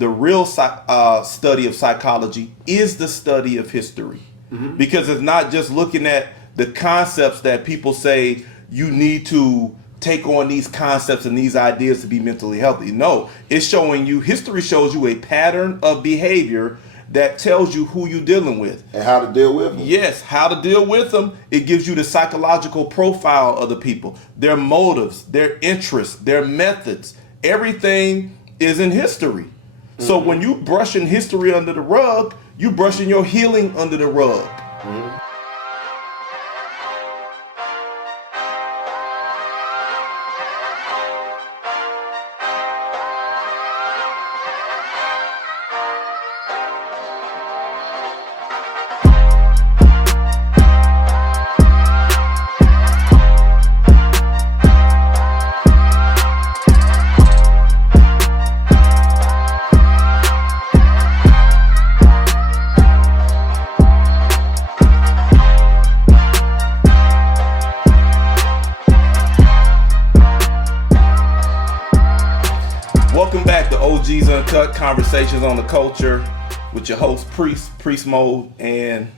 the real study of psychology is the study of history. Because it's not just looking at the concepts that people say you need to take on these concepts and these ideas to be mentally healthy. No, it's showing you, history shows you a pattern of behavior that tells you who you're dealing with. And how to deal with them. Yes, how to deal with them. It gives you the psychological profile of the people, their motives, their interests, their methods. Everything is in history. So when you brushing history under the rug, you brushing your healing under the rug. Welcome back to OG's Uncut Conversations on the Culture with your host, Priest Mode, and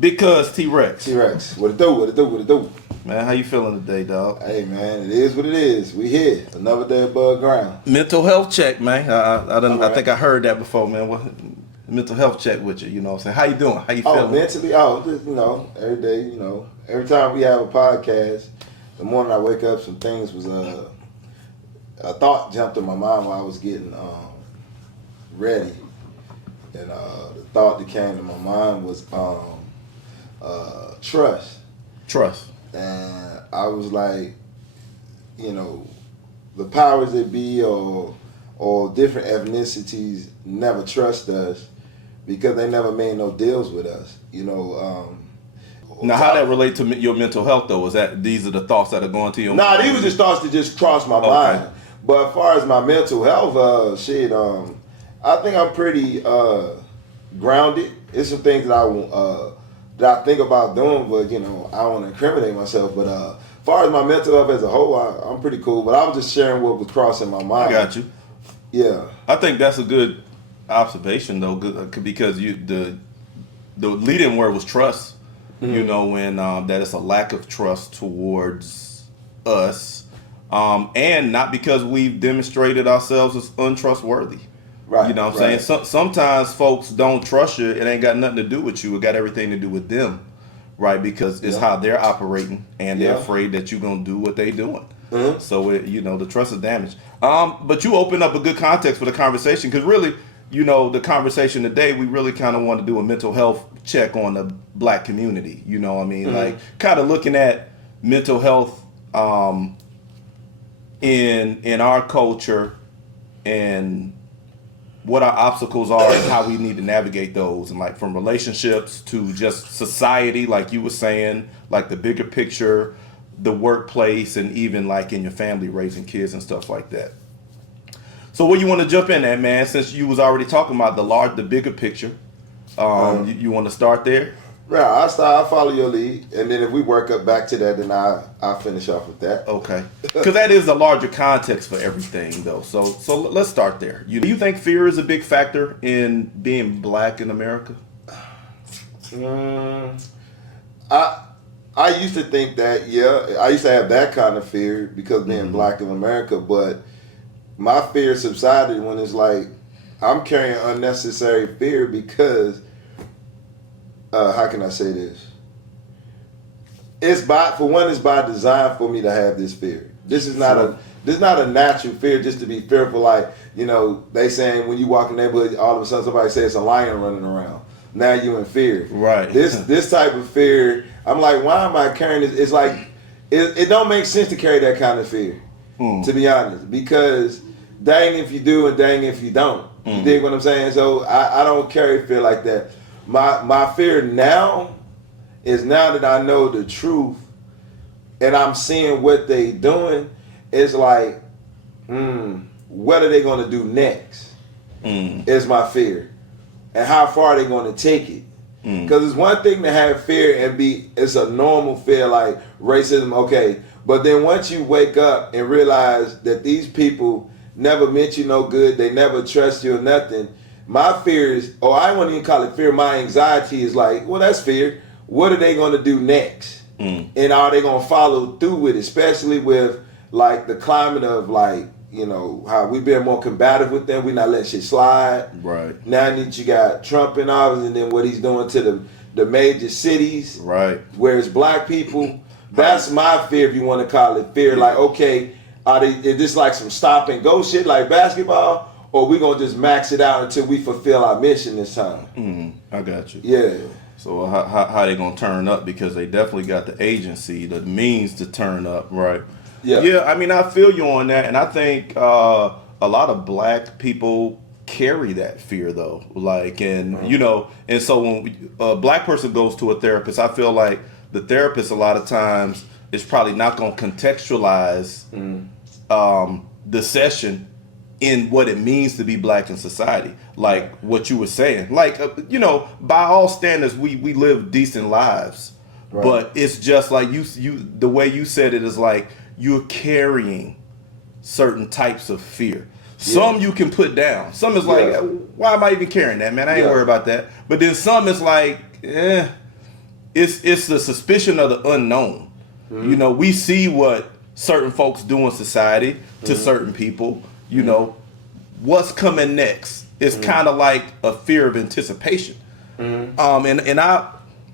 Big Cuz T-Rex. T-Rex, what it do? Man, how you feeling today, dog? Hey, man, it is what it is. We here, another day above ground. Mental health check, man. I Right. think I heard that before, man. What mental health check with you? You know what I'm saying? How you doing? How you feeling? Oh, mentally, just, every day, every time we have a podcast, the morning I wake up, some things was, a thought jumped in my mind while I was getting ready. And the thought that came to my mind was trust. Trust. And I was like, the powers that be or different ethnicities never trust us because they never made no deals with us. Now, how that relate to your mental health, though? Is that these are the thoughts that are going to your mind? Nah, these were just thoughts that just crossed my mind. But as far as my mental health, I think I'm pretty grounded. It's some things that I think about doing, but I don't want to incriminate myself. But as far as my mental health as a whole, I'm pretty cool. But I was just sharing what was crossing my mind. I got you. Yeah. I think that's a good observation, though, because the leading word was trust. And that it's a lack of trust towards us. And not because we've demonstrated ourselves as untrustworthy. Right. You know what I'm saying? Sometimes folks don't trust you. It ain't got nothing to do with you. It got everything to do with them, right? Because it's how they're operating, and they're afraid that you're going to do what they're doing. So, the trust is damaged. But you open up a good context for the conversation because really, the conversation today, we really kind of want to do a mental health check on the black community. You know what I mean? Like kind of looking at mental health in our culture and what our obstacles are and how we need to navigate those, and like from relationships to just society, like you were saying, like the bigger picture, the workplace, and even like in your family raising kids and stuff like that. So where you want to jump in at, man, since you was already talking about the bigger picture, you want to start there? Yeah, I'll follow your lead, and then if we work up back to that, then I'll finish off with that. Okay, because that is a larger context for everything, though. So let's start there. Do you think fear is a big factor in being black in America? I used to think that, I used to have that kind of fear because being black in America, but my fear subsided when it's like I'm carrying unnecessary fear because. How can I say this? It's by design for me to have this fear. This is not a natural fear just to be fearful. Like, they saying when you walk in the neighborhood, all of a sudden somebody says it's a lion running around. Now you're in fear. Right. This type of fear, I'm like, why am I carrying this? It's like, it don't make sense to carry that kind of fear, to be honest, because dang if you do and dang if you don't. You dig what I'm saying? So I don't carry fear like that. My fear now is now that I know the truth and I'm seeing what they doing, it's like, what are they going to do next? Is my fear. And how far are they going to take it? Because it's one thing to have fear and it's a normal fear like racism, okay. But then once you wake up and realize that these people never meant you no good. They never trust you or nothing. My fear is, or I wouldn't even call it fear. My anxiety is like, well, that's fear. What are they going to do next? And are they going to follow through with it? Especially with like the climate of like, you know, how we've been more combative with them. We not letting shit slide. Right. Now that you got Trump in office and then what he's doing to the major cities. Right. Where it's black people. That's my fear, if you want to call it fear. Like, okay, is this like some stop and go shit like basketball? Or we going to just max it out until we fulfill our mission this time? I got you. Yeah. So how they going to turn up? Because they definitely got the agency, the means to turn up, right? Yeah. Yeah, I mean, I feel you on that. And I think a lot of black people carry that fear, though. Like, and, you know, and so when a black person goes to a therapist, I feel like the therapist a lot of times is probably not going to contextualize the session in what it means to be black in society, like what you were saying. Like, you know, by all standards, we live decent lives, but it's just like you the way you said it is like you're carrying certain types of fear. Some you can put down. Some is like, why am I even carrying that, man? I ain't worried about that. But then some is like, it's the suspicion of the unknown. You know, we see what certain folks do in society to certain people. You know, what's coming next? It's kind of like a fear of anticipation. And I,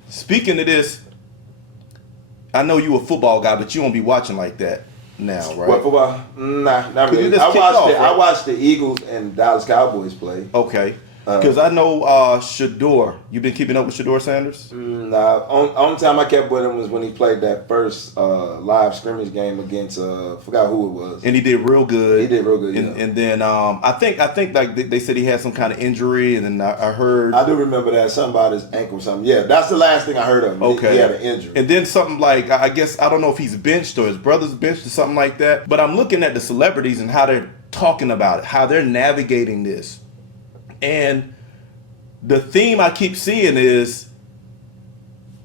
speaking of this, I know you a football guy, but you won't be watching like that now, right? What football? Nah, not really. I watched the Eagles and Dallas Cowboys play. Okay. Because I know Shador. You been keeping up with Shador Sanders? Nah. Only time I kept with him was when he played that first live scrimmage game against forgot who it was. And he did real good. He did real good. And then I think like they said he had some kind of injury, and then I heard. I do remember that something about his ankle or something. Yeah, that's the last thing I heard of him. Okay. He had an injury. And then something like I guess I don't know if he's benched or his brother's benched or something like that. But I'm looking at the celebrities and how they're talking about it, how they're navigating this. And the theme I keep seeing is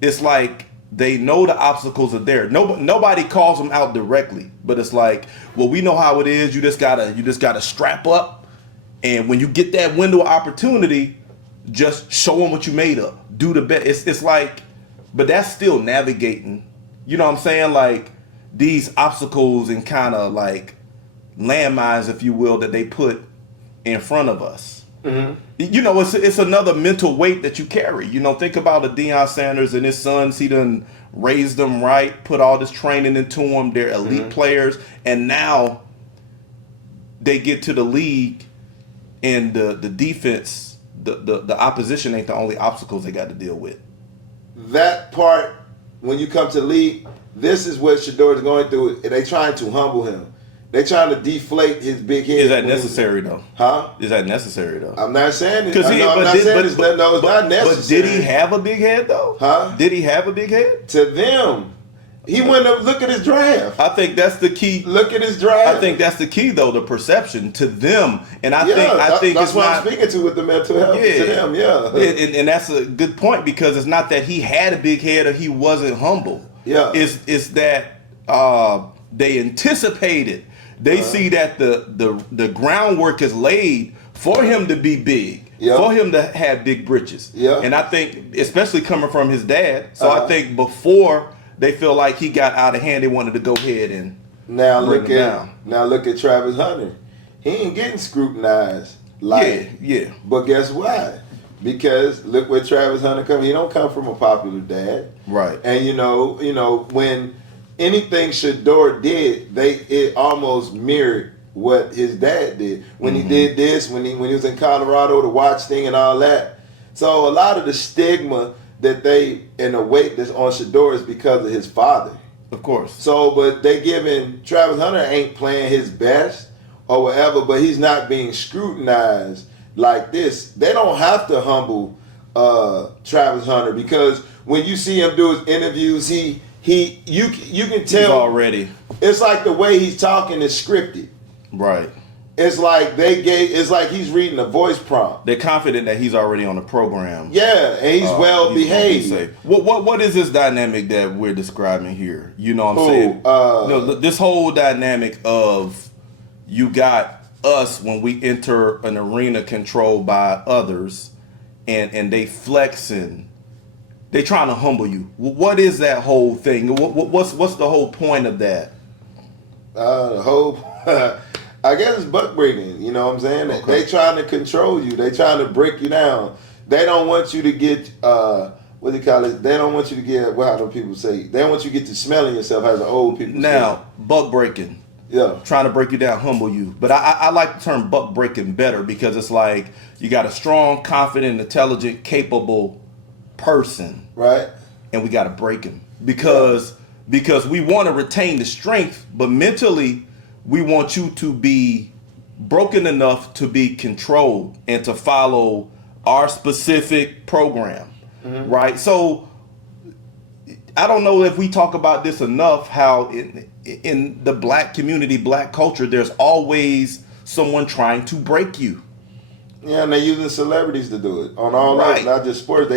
it's like they know the obstacles are there. Nobody calls them out directly, but it's like, well, we know how it is. You just gotta strap up, and when you get that window of opportunity, just show them what you made of. Do the best. It's like, but that's still navigating. You know what I'm saying? Like these obstacles and kind of like landmines, if you will, that they put in front of us. You know, it's another mental weight that you carry. You know, think about a Deion Sanders and his sons. He done raised them right, put all this training into them. They're elite players, and now they get to the league, and the defense, the opposition ain't the only obstacles they got to deal with. That part, when you come to the league, this is what Shador is going through. They trying to humble him. They trying to deflate his big head. Is that necessary though? Huh? Is that necessary though? I'm not saying it. I'm not saying it's not necessary. But did he have a big head though? Huh? Did he have a big head? To them, he went up. Look at his draft. I think that's the key. Look at his draft. I think that's the key though, the perception to them, and I think that's it's what not, I'm speaking to with the mental health. Yeah, to them, and that's a good point because it's not that he had a big head or he wasn't humble. Yeah, it's that they anticipated. They see that the groundwork is laid for him to be big, for him to have big britches. Yeah. And I think, especially coming from his dad, so I think before they feel like he got out of hand, they wanted to go ahead and bring him down. Now look at Travis Hunter. He ain't getting scrutinized like But guess why? Because look where Travis Hunter comes. He don't come from a popular dad. Right. And you know when anything Shador did, it almost mirrored what his dad did. When he did this, when he was in Colorado, the watch thing and all that. So a lot of the stigma that and the weight that's on Shador is because of his father. Of course. So, but they giving Travis Hunter ain't playing his best or whatever, but he's not being scrutinized like this. They don't have to humble Travis Hunter because when you see him do his interviews, you can tell he's already. It's like the way he's talking is scripted. Right. It's like it's like he's reading a voice prompt. They're confident that he's already on the program. Yeah, and he's well behaved. What is this dynamic that we're describing here? You know what I'm saying? This whole dynamic of you got us when we enter an arena controlled by others, and they flexing, they trying to humble you. What is that whole thing? What's the whole point of that? The whole, I guess it's buck breaking. You know what I'm saying? Okay. They trying to control you. They trying to break you down. They don't want you to get what do you call it? They don't want you to get, how do people say? They don't want you to get to smelling yourself, as the old people say. Now, buck breaking. Yeah. Trying to break you down, humble you. But I like the term buck breaking better, because it's like you got a strong, confident, intelligent, capable person. Right. And we got to break him. Because we want to retain the strength, but mentally we want you to be broken enough to be controlled and to follow our specific program. Mm-hmm. Right? So I don't know if we talk about this enough, how in the black community, black culture, there's always someone trying to break you. Yeah, and they're using celebrities to do it on all levels, not just sports.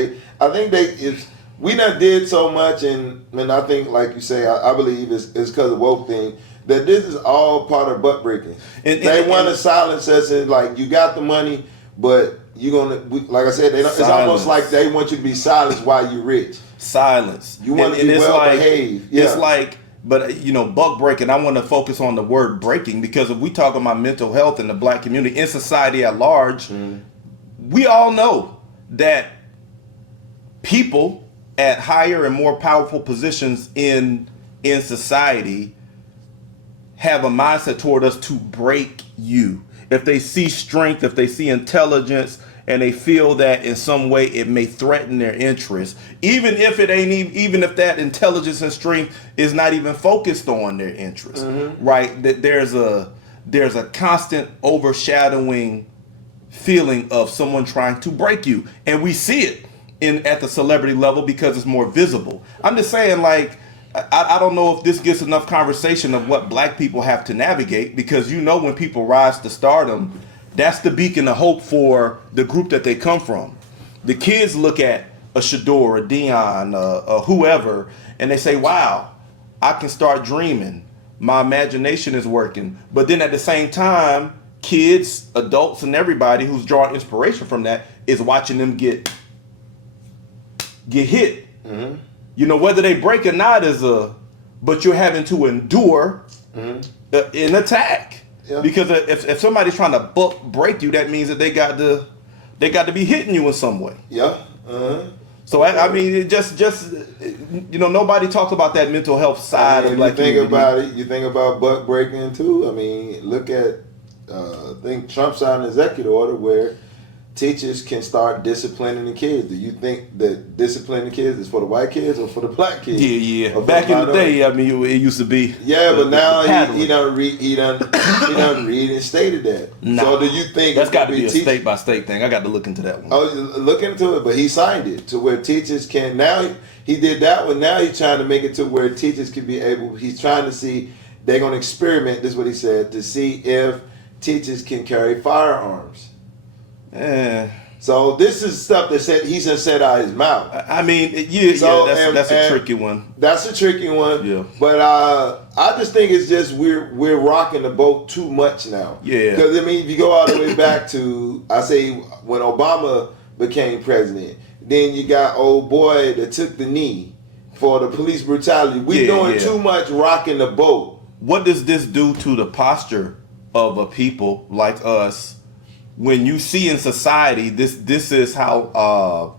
We done did so much, and I think, like you say, I believe it's because of woke thing, that this is all part of butt breaking. They want to silence us, and like, you got the money, but you're gonna, like I said, it's almost like they want you to be silenced while you're rich. Silence. You want to be well behaved. Yeah. It's like, but buck breaking, I want to focus on the word breaking, because if we talk about mental health in the black community, in society at large, we all know that people at higher and more powerful positions in society have a mindset toward us to break you. If they see strength, if they see intelligence, and they feel that in some way it may threaten their interests, even if that intelligence and strength is not even focused on their interests, right? That there's a constant overshadowing feeling of someone trying to break you, and we see it at the celebrity level because it's more visible. I'm just saying, like, I don't know if this gets enough conversation of what black people have to navigate, because when people rise to stardom, that's the beacon of hope for the group that they come from. The kids look at a Shador, a Dion, whoever, and they say, wow, I can start dreaming. My imagination is working. But then at the same time, kids, adults, and everybody who's drawing inspiration from that is watching them get hit. Whether they break or not but you're having to endure an attack. Yeah. Because if somebody's trying to break you, that means that they got to be hitting you in some way. Yeah. So I mean, it just nobody talks about that mental health side of black community. You think about buck breaking too. I mean, look at I think Trump signed an executive order where teachers can start disciplining the kids. Do you think that disciplining kids is for the white kids or for the black kids? Yeah. Back in the day, I mean, it used to be. Yeah, but now he done reinstated that. Nah, so do you think that's got to be a state by state thing? I got to look into that one. Oh, look into it, but he signed it to where teachers can now. He did that one. Now he's trying to make it to where teachers can be able. He's trying to see. They're going to experiment. This is what he said, to see if teachers can carry firearms. So this is stuff that he's just said out of his mouth. I mean, that's a tricky one. That's a tricky one. Yeah. But I just think it's just we're rocking the boat too much now. Yeah. Because I mean, if you go all the way back to when Obama became president, then you got old boy that took the knee for the police brutality. We're doing too much rocking the boat. What does this do to the posture of a people like us? When you see in society, this is how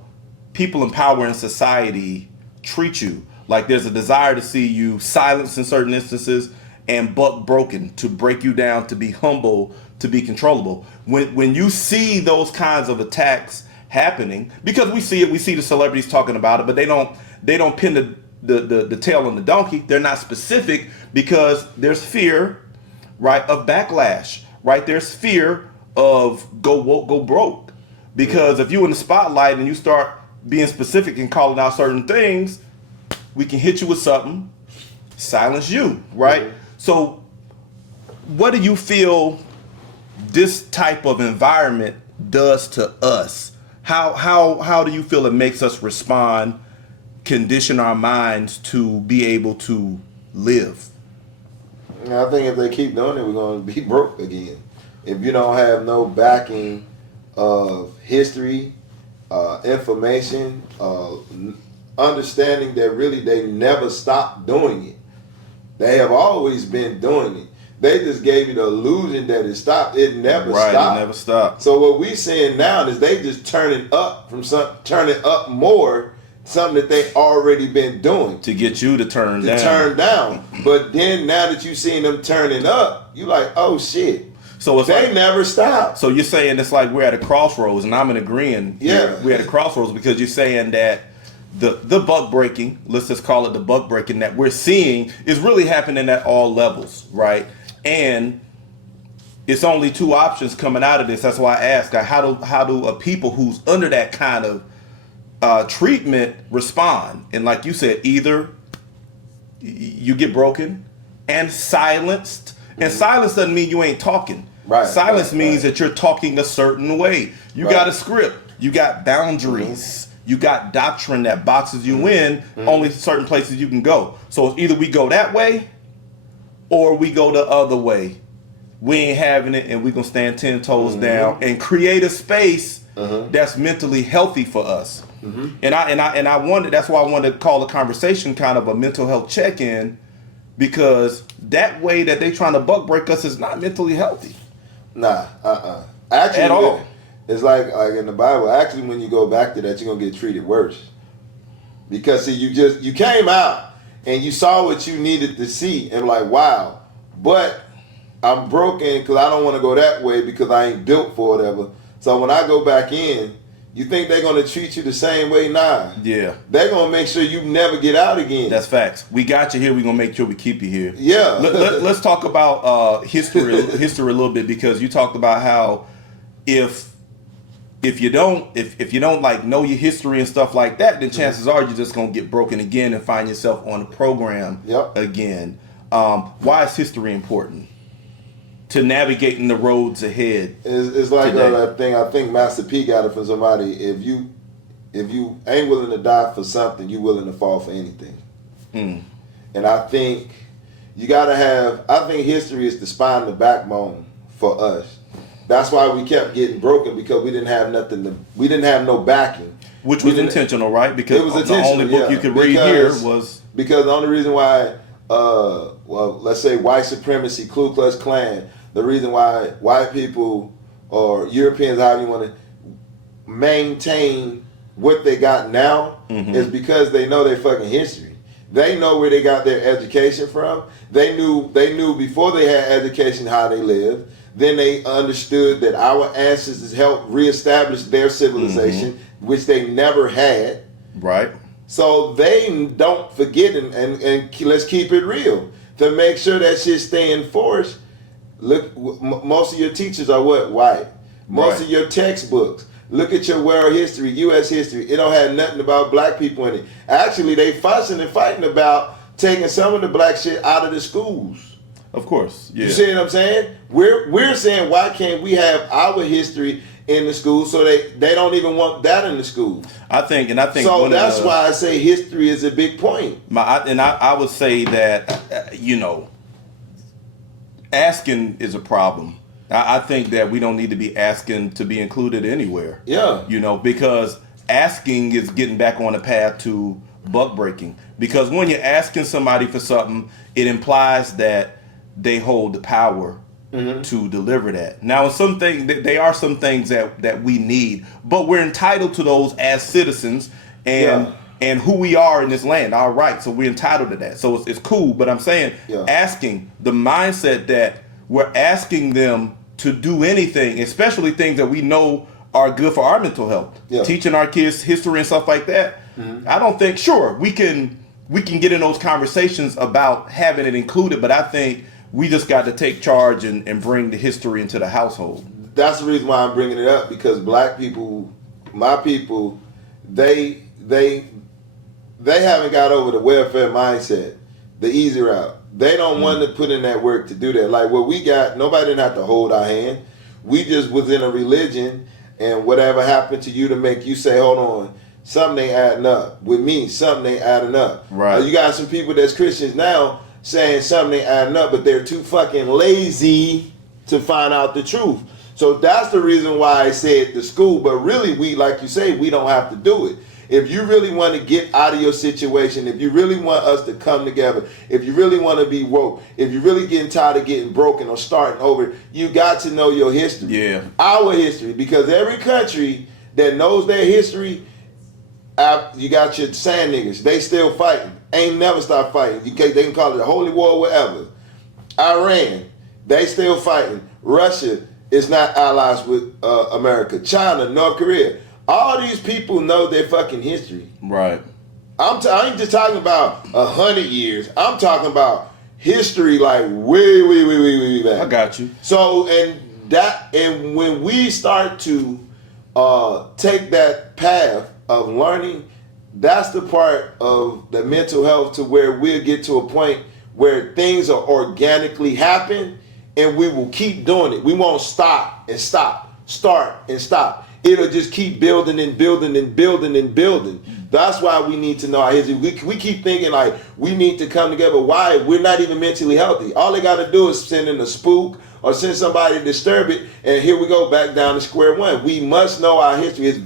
people in power in society treat you. Like, there's a desire to see you silenced in certain instances and buck broken, to break you down, to be humble, to be controllable. When you see those kinds of attacks happening, because we see the celebrities talking about it, but they don't pin the tail on the donkey. They're not specific because there's fear, right, of backlash, right? There's fear of go woke, go broke. Because if you're in the spotlight and you start being specific and calling out certain things, we can hit you with something, silence you, right? Mm-hmm. So what do you feel this type of environment does to us? How do you feel it makes us respond, condition our minds to be able to live? I think if they keep doing it, we're going to be broke again. if you don't have no backing of history, information, understanding that really they never stopped doing it. They have always been doing it. They just gave you the illusion that it stopped. It never stopped. Right, it never stopped. So what we seeing now is they just turning up more, something that they already been doing. To get you to turn down. Turn down. But then now that you seeing them turning up, you like, oh shit. So it's they never stop. So you're saying it's like we're at a crossroads, and I'm agreeing. Yeah. We're at a crossroads because you're saying that the buck breaking, let's just call it the buck breaking that we're seeing is really happening at all levels, right? And it's only two options coming out of this. That's why I ask, how do a people who's under that kind of treatment respond? And like you said, either you get broken and silenced. And silence doesn't mean you ain't talking. Right. Silence means that you're talking a certain way. You got a script. You got boundaries. You got doctrine that boxes you in. Only certain places you can go. So it's either we go that way or we go the other way. We ain't having it, and we're going to stand 10 toes down and create a space that's mentally healthy for us. And I wanted, that's why I wanted to call the conversation kind of a mental health check-in, because that way that they trying to buck break us is not mentally healthy. Nah, Actually, at all. It's like in the Bible, actually when you go back to that, you're going to get treated worse. Because see, you came out and you saw what you needed to see and like, wow, but I'm broken because I don't want to go that way because I ain't built for whatever. So when I go back in, you think they're going to treat you the same way? Nah. Yeah. They're going to make sure you never get out again. That's facts. We got you here. We're going to make sure we keep you here. Yeah. Let's talk about history a little bit, because you talked about how if you don't like know your history and stuff like that, then chances are you're just going to get broken again and find yourself on a program again. Why is history important to navigating the roads ahead? It's like that thing. I think Master P got it from somebody. If you ain't willing to die for something, you willing to fall for anything. And I think you gotta have. I think history is the spine, the backbone for us. That's why we kept getting broken, because we didn't have nothing. We didn't have no backing. Which was intentional, right? Because it was the only book you could read here was... Because the only reason why, let's say white supremacy, Ku Klux Klan, the reason why white people or Europeans, however you want to maintain what they got now, is because they know their fucking history. They know where they got their education from. They knew before they had education how they lived. Then they understood that our ancestors helped reestablish their civilization, which they never had. Right. So they don't forget, and let's keep it real. To make sure that shit stay in force, look, most of your teachers are what? White. Most of your textbooks. Look at your world history, U.S. history. It don't have nothing about black people in it. Actually, they fussing and fighting about taking some of the black shit out of the schools. Of course, yeah. You see what I'm saying? We're saying, why can't we have our history in the school? So they don't even want that in the school. I think so. That's why I say history is a big point. I would say that asking is a problem. I think that we don't need to be asking to be included anywhere. Yeah. Because asking is getting back on the path to buck breaking. Because when you're asking somebody for something, it implies that they hold the power to deliver that. Now, there are some things that we need, but we're entitled to those as citizens and who we are in this land. All right, so we're entitled to that. So it's cool, but I'm saying asking, the mindset that we're asking them to do anything, especially things that we know are good for our mental health. Yeah. Teaching our kids history and stuff like that. I don't think, sure, we can get in those conversations about having it included, but I think we just got to take charge and bring the history into the household. That's the reason why I'm bringing it up, because black people, my people, they haven't got over the welfare mindset, the easy route. They don't want to put in that work to do that. Like what we got, nobody didn't have to hold our hand. We just was in a religion, and whatever happened to you to make you say, hold on, something ain't adding up. With me, something ain't adding up. Right. You got some people that's Christians now saying something ain't adding up, but they're too fucking lazy to find out the truth. So that's the reason why I said the school, but really we, like you say, we don't have to do it. If you really want to get out of your situation, if you really want us to come together, if you really want to be woke, if you're really getting tired of getting broken or starting over, you got to know your history. Yeah. Our history, because every country that knows their history, you got your sand niggas, they still fighting. Ain't never stop fighting. They can call it a holy war, whatever. Iran, they still fighting. Russia is not allies with America. China, North Korea. All these people know their fucking history. Right. I ain't just talking about 100 years. I'm talking about history like way back. I got you. So, and when we start to take that path of learning, that's the part of the mental health to where we'll get to a point where things are organically happen, and we will keep doing it. We won't stop and stop, start and stop. It'll just keep building and building and building and building. That's why we need to know our history. We keep thinking like we need to come together. Why? We're not even mentally healthy. All they got to do is send in a spook or send somebody to disturb it, and here we go back down to square one. We must know our history.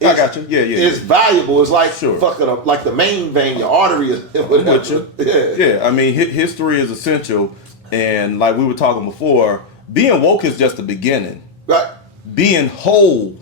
I got you. Yeah. It's valuable. It's like Sure. fucking up, like the main vein, your artery, or whatever. Yeah. I mean, history is essential, and like we were talking before, being woke is just the beginning. Right. Being whole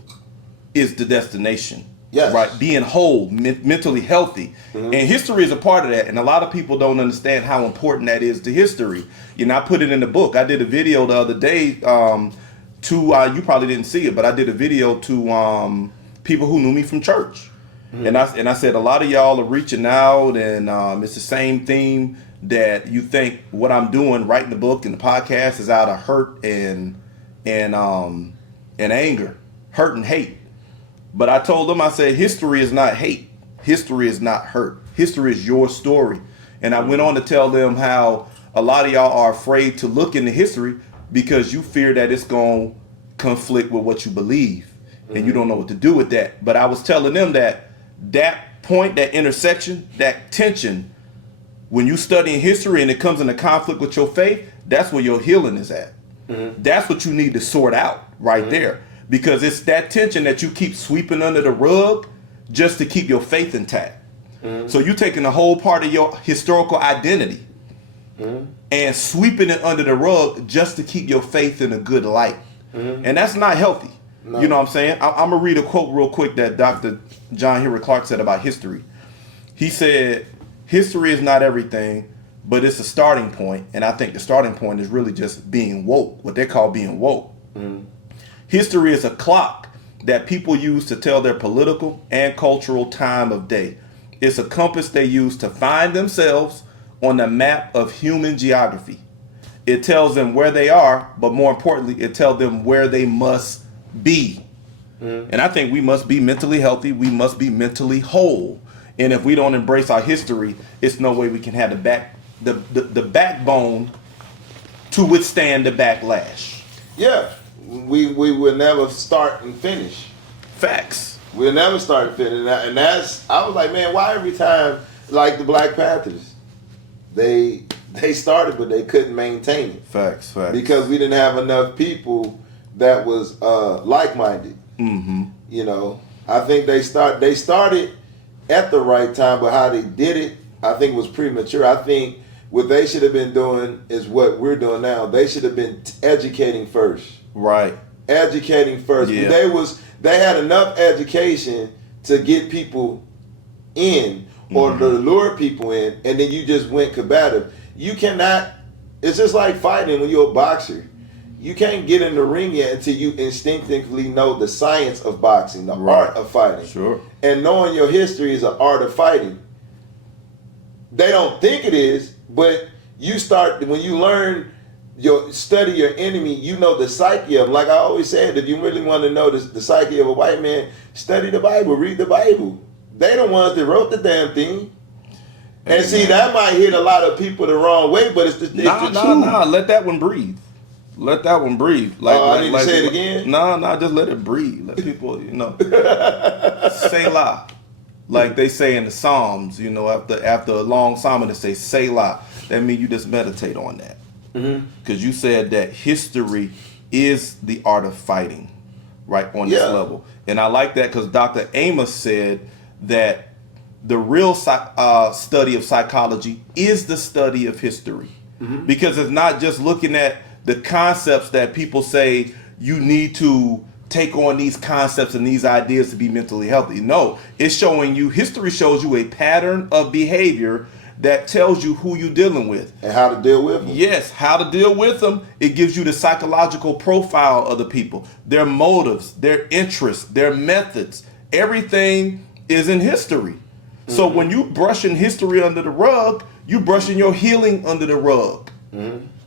is the destination. Yes. Right. Being whole, mentally healthy, and history is a part of that. And a lot of people don't understand how important that is to history. You know, I put it in the book. I did a video the other day to you probably didn't see it, but I did a video to people who knew me from church, and I said a lot of y'all are reaching out, and it's the same theme that you think what I'm doing, writing the book and the podcast, is out of hurt and anger, hurt and hate. But I told them, I said, history is not hate. History is not hurt. History is your story. And I went on to tell them how a lot of y'all are afraid to look into history because you fear that it's going to conflict with what you believe. And you don't know what to do with that. But I was telling them that point, that intersection, that tension, when you studying history and it comes into conflict with your faith, that's where your healing is at. That's what you need to sort out right there. Because it's that tension that you keep sweeping under the rug just to keep your faith intact. So you're taking a whole part of your historical identity and sweeping it under the rug just to keep your faith in a good light. And that's not healthy. No. You know what I'm saying? I'm going to read a quote real quick that Dr. John Henry Clark said about history. He said, history is not everything, but it's a starting point. And I think the starting point is really just being woke, what they call being woke. History is a clock that people use to tell their political and cultural time of day. It's a compass they use to find themselves on the map of human geography. It tells them where they are, but more importantly, it tells them where they must be. And I think we must be mentally healthy. We must be mentally whole. And if we don't embrace our history, it's no way we can have the backbone to withstand the backlash. Yeah. We will never start and finish. Facts. We'll never start and finish. And that's, I was like, man, why every time, like the Black Panthers, they started but they couldn't maintain it. Facts. Because we didn't have enough people that was like-minded. You know, I think they started at the right time, but how they did it, I think was premature. I think what they should have been doing is what we're doing now. They should have been educating first. Right. Educating first. Yeah. They had enough education to get people in or to lure people in, and then you just went combative. You cannot, it's just like fighting when you're a boxer. You can't get in the ring yet until you instinctively know the science of boxing, the art of fighting. Sure. And knowing your history is an art of fighting. They don't think it is, but you start, when you learn, study your enemy, you know the psyche of them. Like I always said, if you really want to know the psyche of a white man, study the Bible, read the Bible. They the ones that wrote the damn thing. And see, that might hit a lot of people the wrong way, but it's the truth. Nah, let that one breathe. Let that one breathe. I need to say it again? Nah, just let it breathe. Let people, Selah. Like they say in the Psalms, after a long psalm, they say Selah. That means you just meditate on that. because you said that history is the art of fighting, right, on this level. And I like that because Dr. Amos said that the real study of psychology is the study of history, because it's not just looking at the concepts that people say you need to take on these concepts and these ideas to be mentally healthy. No, it's showing you, history shows you a pattern of behavior that tells you who you're dealing with. And how to deal with them. Yes, how to deal with them. It gives you the psychological profile of the people, their motives, their interests, their methods. Everything is in history. So when you brushing history under the rug, you brushing your healing under the rug,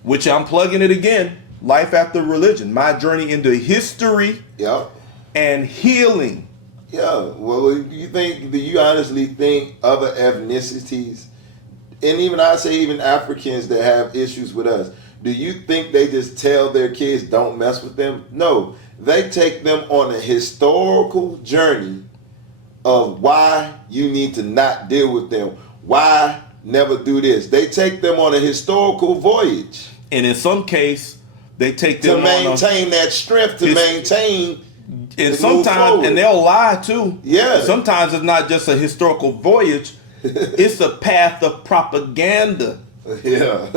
which I'm plugging it again. Life After Religion, my journey into history and healing. Yeah, well, do you honestly think other ethnicities, and even I say even Africans that have issues with us, do you think they just tell their kids don't mess with them? No, they take them on a historical journey of why you need to not deal with them, why never do this. They take them on a historical voyage. And in some case, they take them to maintain that strength, to maintain. And sometimes, and they'll lie too. Yeah. Sometimes it's not just a historical voyage; it's a path of propaganda. Yeah.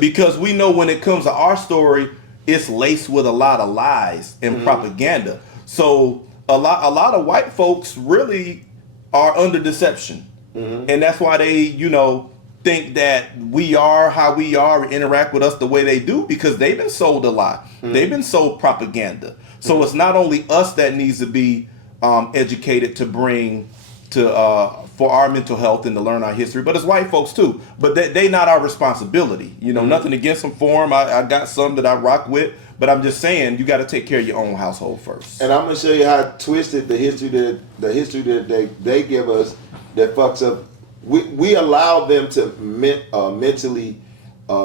Because we know when it comes to our story, it's laced with a lot of lies and propaganda. So a lot of white folks really are under deception, and that's why they, think that we are how we are, interact with us the way they do, because they've been sold a lie. They've been sold propaganda. So it's not only us that needs to be educated to bring to for our mental health and to learn our history, but it's white folks too. But they not our responsibility. Nothing against them for them. I got some that I rock with, but I'm just saying you got to take care of your own household first. And I'm gonna show you how twisted the history that they give us that fucks up. We allow them to mentally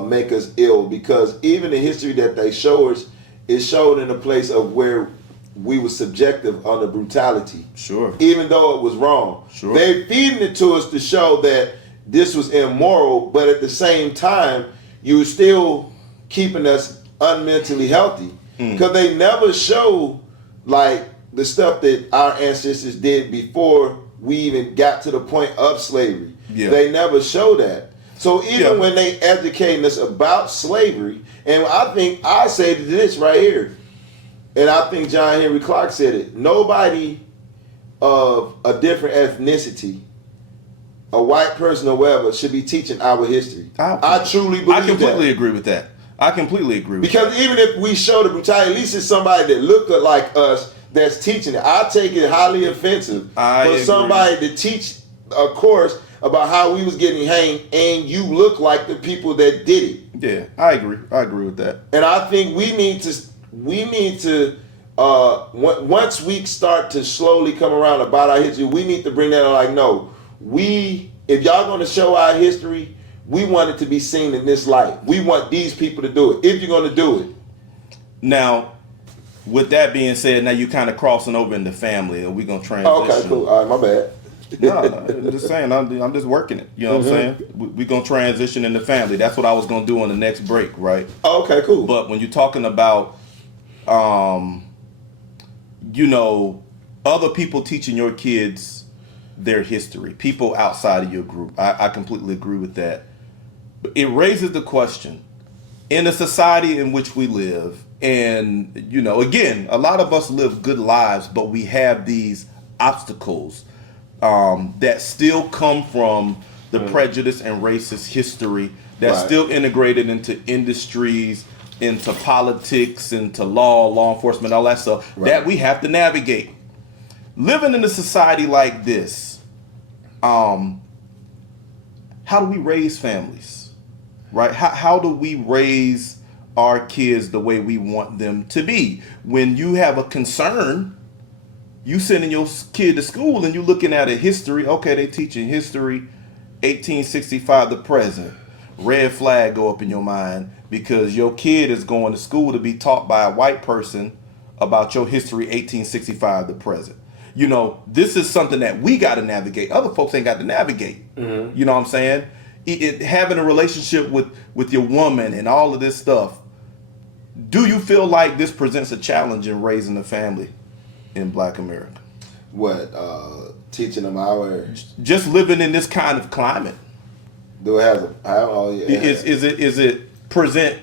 make us ill, because even the history that they show us is shown in a place of where we were subjective under brutality. Sure. Even though it was wrong. Sure. They feeding it to us to show that this was immoral, but at the same time, you were still keeping us unmentally healthy. Because they never show like the stuff that our ancestors did before we even got to the point of slavery. Yeah. They never show that. So even when they educating us about slavery, and I say this right here, and I think John Henry Clark said it, nobody of a different ethnicity, a white person or whatever, should be teaching our history. I truly believe that. I completely agree with that. Because even if we show the brutality, at least it's somebody that looked like us that's teaching it. I take it highly offensive for somebody to teach a course about how we was getting hanged and you look like the people that did it. Yeah, I agree with that. And I think we need to once we start to slowly come around about our history, we need to bring that on, like, no, if y'all going to show our history, we want it to be seen in this light. We want these people to do it, if you're going to do it. Now, with that being said, now you're kind of crossing over into family, and we're going to transition. Okay, cool. All right, my bad. No, I'm just saying, I'm just working it. You know what I'm saying? We're going to transition into family. That's what I was going to do on the next break, right? Okay, cool. But when you're talking about, other people teaching your kids their history, people outside of your group, I completely agree with that. But it raises the question, in the society in which we live, and, again, a lot of us live good lives, but we have these obstacles that still come from the prejudice and racist history that's still integrated into industries, into politics, into law enforcement, all that stuff that we have to navigate. Living in a society like this, how do we raise families, right? How do we raise our kids the way we want them to be? When you have a concern, you sending your kid to school and you looking at a history, okay, they teaching history, 1865 to present. Red flag go up in your mind because your kid is going to school to be taught by a white person about your history, 1865 to present. This is something that we got to navigate. Other folks ain't got to navigate. You know what I'm saying? having a relationship with your woman and all of this stuff, do you feel like this presents a challenge in raising a family in Black America? What, teaching them our... Just living in this kind of climate. Do it have Is it present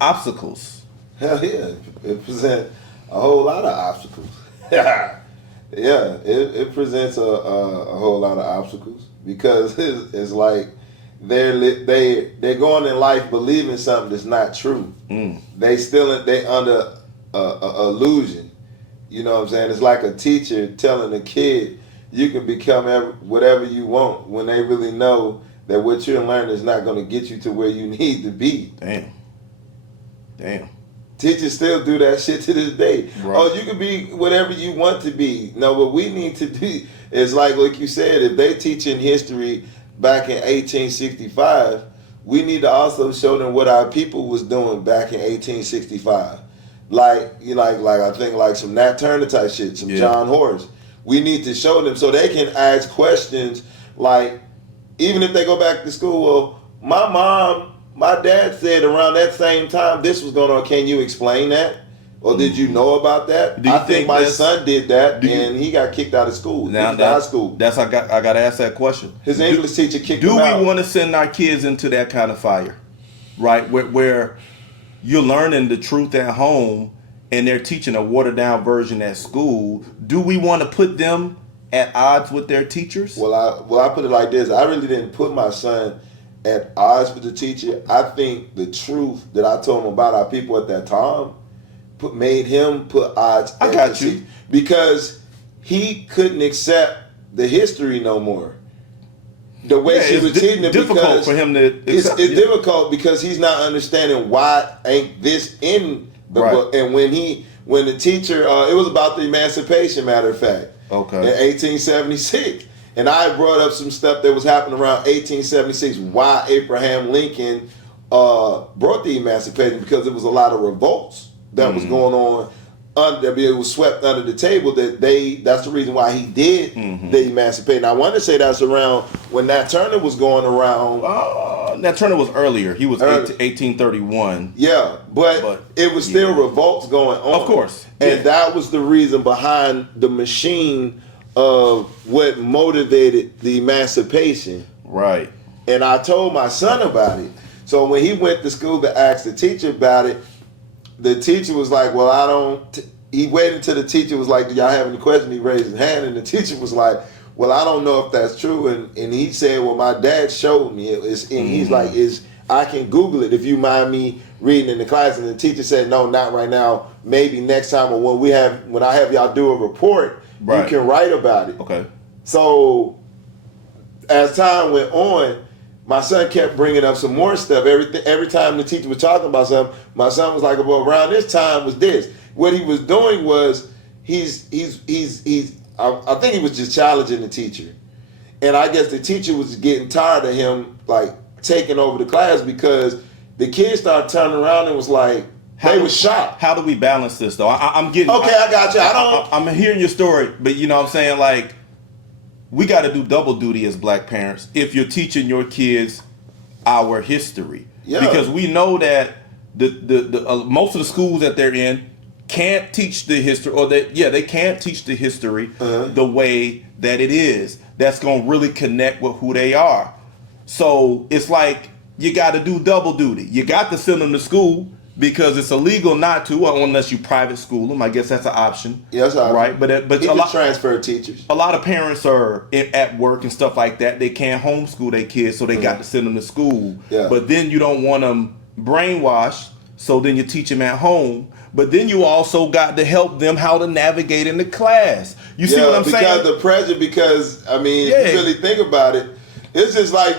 obstacles? Hell yeah. It presents a whole lot of obstacles. Yeah, it presents a whole lot of obstacles because it's like they're going in life believing something that's not true. They under a illusion. You know what I'm saying? It's like a teacher telling a kid you can become whatever you want when they really know that what you're learning is not going to get you to where you need to be. Damn. Teachers still do that shit to this day. Right. Oh, you can be whatever you want to be. No, what we need to do is like you said, if they teaching history back in 1865, we need to also show them what our people was doing back in 1865. Like I think like some Nat Turner type shit, some John Horace. We need to show them so they can ask questions like, even if they go back to school, well, my dad said around that same time this was going on. Can you explain that? Or did you know about that? I think my son did that and he got kicked out of school. Now out of school. I got to ask that question. His English teacher kicked him out. Do we want to send our kids into that kind of fire? Right? Where you're learning the truth at home and they're teaching a watered down version at school. Do we want to put them at odds with their teachers? Well, I put it like this. I really didn't put my son at odds with the teacher. I think the truth that I told him about our people at that time made him put odds I got you. Because he couldn't accept the history no more. The way she was teaching it, difficult for him to accept. It's difficult because he's not understanding why ain't this in the book. And when the teacher, it was about the emancipation, matter of fact. Okay. In 1876. And I brought up some stuff that was happening around 1876, why Abraham Lincoln brought the emancipation, because there was a lot of revolts that was going on. It was swept under the table that's the reason why he did the emancipation. I want to say that's around when Nat Turner was going around. Nat Turner was earlier. He was 1831. Yeah, but it was still revolts going on. Of course. And that was the reason behind the machine of what motivated the emancipation. Right. And I told my son about it. So when he went to school to ask the teacher about it, the teacher was like, well, he waited until the teacher was like, do y'all have any questions? He raised his hand and the teacher was like, well, I don't know if that's true. And he said, well, my dad showed me. He's like, I can Google it if you mind me reading in the class. And the teacher said, no, not right now. Maybe next time, or when I have y'all do a report, you can write about it. Okay. So as time went on, my son kept bringing up some more stuff. Every time the teacher was talking about something, my son was like, well, around this time was this. What he was doing was I think he was just challenging the teacher. And I guess the teacher was getting tired of him like taking over the class, because the kids started turning around and was like, they were shocked. How do we balance this though? I'm getting... Okay, I got you. I'm hearing your story, but you know what I'm saying? Like, we got to do double duty as Black parents if you're teaching your kids our history. Yeah. Because we know that the most of the schools that they're in can't teach the history, or they can't teach the history the way that it is. That's going to really connect with who they are. So it's like you got to do double duty. You got to send them to school, because it's illegal not to, unless you private school them. I guess that's an option. Yes, right. But a lot transfer teachers. A lot of parents are at work and stuff like that. They can't homeschool their kids, so they got to send them to school. Yeah. But then you don't want them brainwashed, so then you teach them at home. But then you also got to help them how to navigate in the class. You see what I'm saying? Because the pressure. Because I mean, if you really think about it, it's just like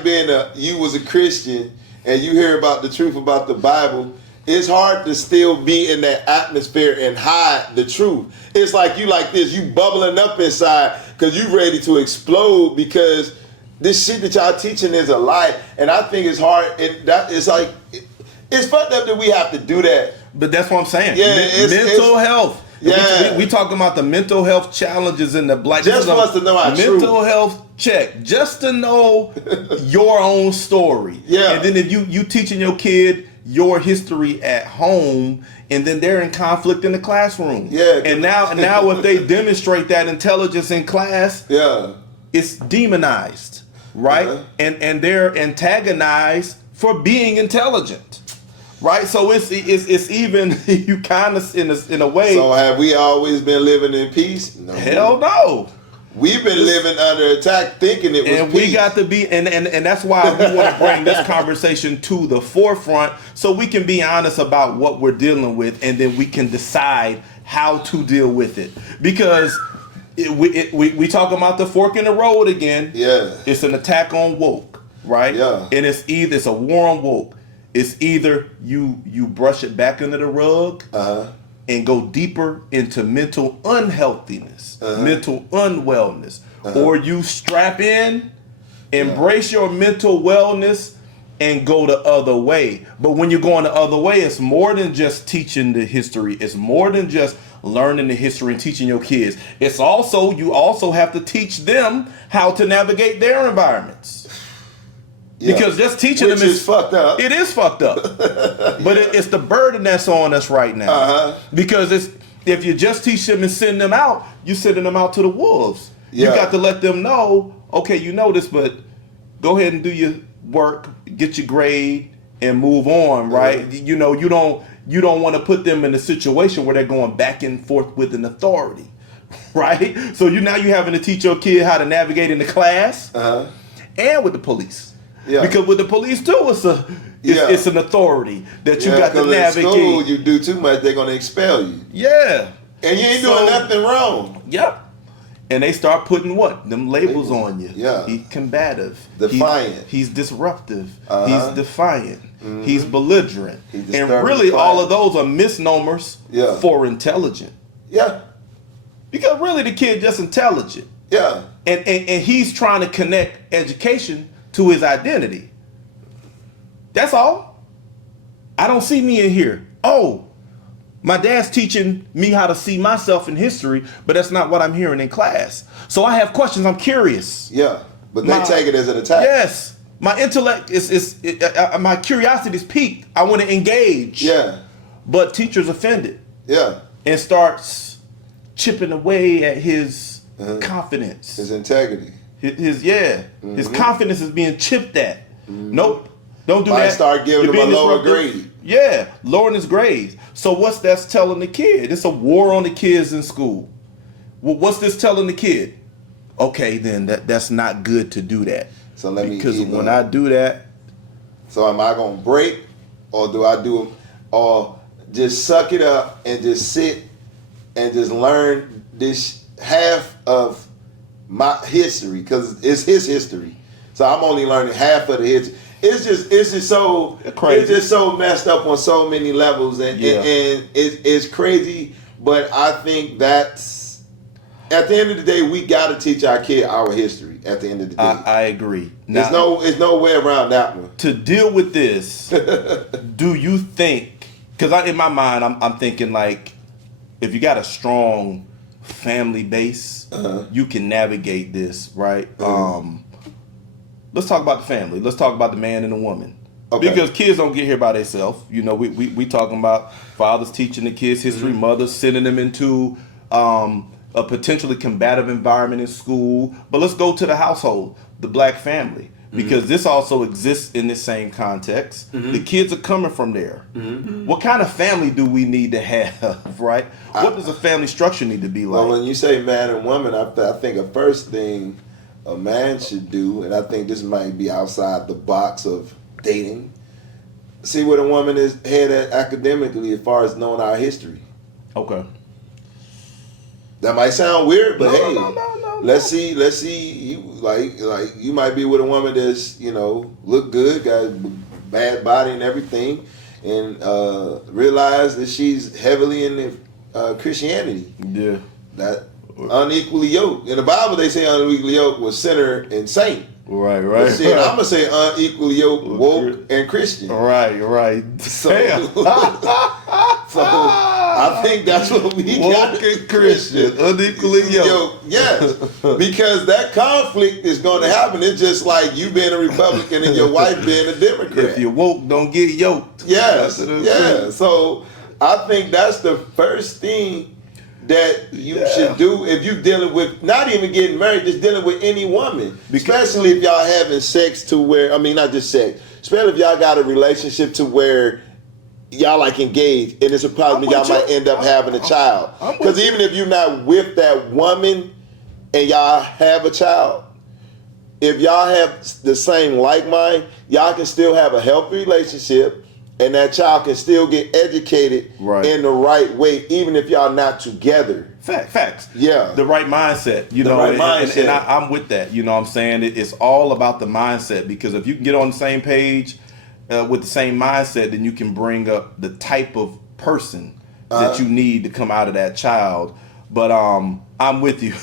you was a Christian and you hear about the truth about the Bible. It's hard to still be in that atmosphere and hide the truth. It's like you like this, you bubbling up inside because you ready to explode, because this shit that y'all teaching is a lie. And I think it's hard. It's fucked up that we have to do that. But that's what I'm saying. Yeah, mental health. Yeah. We talking about the mental health challenges in the black. Just for us to know our mental health check, just to know your own story. Yeah. And then if you teaching your kid your history at home, and then they're in conflict in the classroom. Yeah. And now if they demonstrate that intelligence in class, yeah, it's demonized, right? Uh-huh. And they're antagonized for being intelligent, right? So it's even you kind of in a way. So have we always been living in peace? No. Hell no. We've been living under attack, thinking it was And peace. we got to be, and that's why we want to bring this conversation to the forefront, so we can be honest about what we're dealing with, and then we can decide how to deal with it. Because we talk about the fork in the road again. Yeah. It's an attack on woke, right? Yeah. And it's a war on woke. It's either you brush it back under the rug. And go deeper into mental unhealthiness, mental unwellness, or you strap in, embrace your mental wellness, and go the other way. But when you're going the other way, it's more than just teaching the history. It's more than just learning the history and teaching your kids. It's also, you also have to teach them how to navigate their environments. Yeah. Because just teaching them is fucked up. It is fucked up. But it's the burden that's on us right now. Because if you just teach them and send them out, you're sending them out to the wolves. Yeah. You got to let them know, okay, you know this, but go ahead and do your work, get your grade, and move on, right? You know, you don't want to put them in a situation where they're going back and forth with an authority, right? So now you're having to teach your kid how to navigate in the class and with the police. Yeah. Because with the police too, it's an authority that you got to navigate. In school, you do too much, they're gonna expel you. Yeah. And you ain't doing nothing wrong. Yep. And they start putting them labels on you. Yeah. He's combative. Defiant. He's disruptive. He's defiant. He's belligerent. And really all of those are misnomers for intelligent. Yeah. Because really the kid just intelligent. Yeah. And he's trying to connect education to his identity. That's all. I don't see me in here. Oh, my dad's teaching me how to see myself in history, but that's not what I'm hearing in class. So I have questions. I'm curious. Yeah, but they take it as an attack. Yes. My intellect my curiosity is piqued. I want to engage. Yeah. But teacher's offended. Yeah. And starts chipping away at his confidence. His integrity. His confidence is being chipped at. Nope, don't do that. Start giving him a lower grade. Yeah, lowering his grades. So what's that's telling the kid? It's a war on the kids in school. Well, what's this telling the kid? Okay, then that's not good to do that. So because when I do that, so am I gonna break, or do I do, or just suck it up and just sit and just learn this half of my history, because it's his history, so I'm only learning half of the history. It's just so crazy. It's just so messed up on so many levels, and it's crazy. But I think that's at the end of the day, we got to teach our kid our history. At the end of the day, I agree. Now, there's no way around that one. To deal with this, do you think? Because in my mind, I'm thinking like, if you got a strong family base, you can navigate this, right? Let's talk about the family. Let's talk about the man and the woman. Okay. Because kids don't get here by themselves. You know, we talking about fathers teaching the kids history, mothers sending them into a potentially combative environment in school. But let's go to the household, the black family, because this also exists in this same context. The kids are coming from there. What kind of family do we need to have, right? What does a family structure need to be like? Well, when you say man and woman, I think the first thing a man should do, and I think this might be outside the box of dating, see where the woman is headed academically as far as knowing our history. Okay. That might sound weird, but no. Let's see. You like you might be with a woman that's, you know, look good, got a bad body and everything, and realize that she's heavily in Christianity. Yeah. That unequally yoked. In the Bible, they say unequally yoked was sinner and saint. Right. But see, I'm gonna say unequally yoked, woke, and Christian. Right. So, so I think that's what we got. Woke Christian, unequally yoked. Yes, because that conflict is going to happen. It's just like you being a Republican and your wife being a Democrat. If you're woke, don't get yoked. Yes, yeah. So I think that's the first thing that you should do if you're dealing with, not even getting married, just dealing with any woman. Especially if y'all having sex to where, not just sex, especially if y'all got a relationship to where y'all like engaged and it's a problem y'all might end up having a child. Because even if you're not with that woman and y'all have a child, if y'all have the same like mind, y'all can still have a healthy relationship and that child can still get educated in the right way, even if y'all not together. Facts. Yeah. The right mindset. And I'm with that. You know what I'm saying? It's all about the mindset, because if you can get on the same page with the same mindset, then you can bring up the type of person that you need to come out of that child. But I'm with you.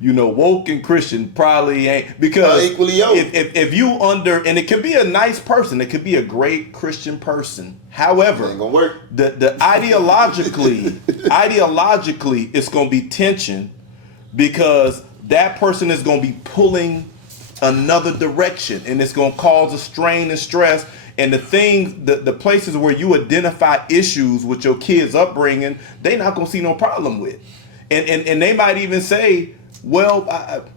Woke and Christian probably ain't, because equally yoked. If you and it could be a nice person, it could be a great Christian person. However, ain't gonna work. The ideologically it's gonna be tension, because that person is gonna be pulling another direction, and it's gonna cause a strain and stress. And the places where you identify issues with your kids' upbringing, they not gonna see no problem with. And they might even say, well,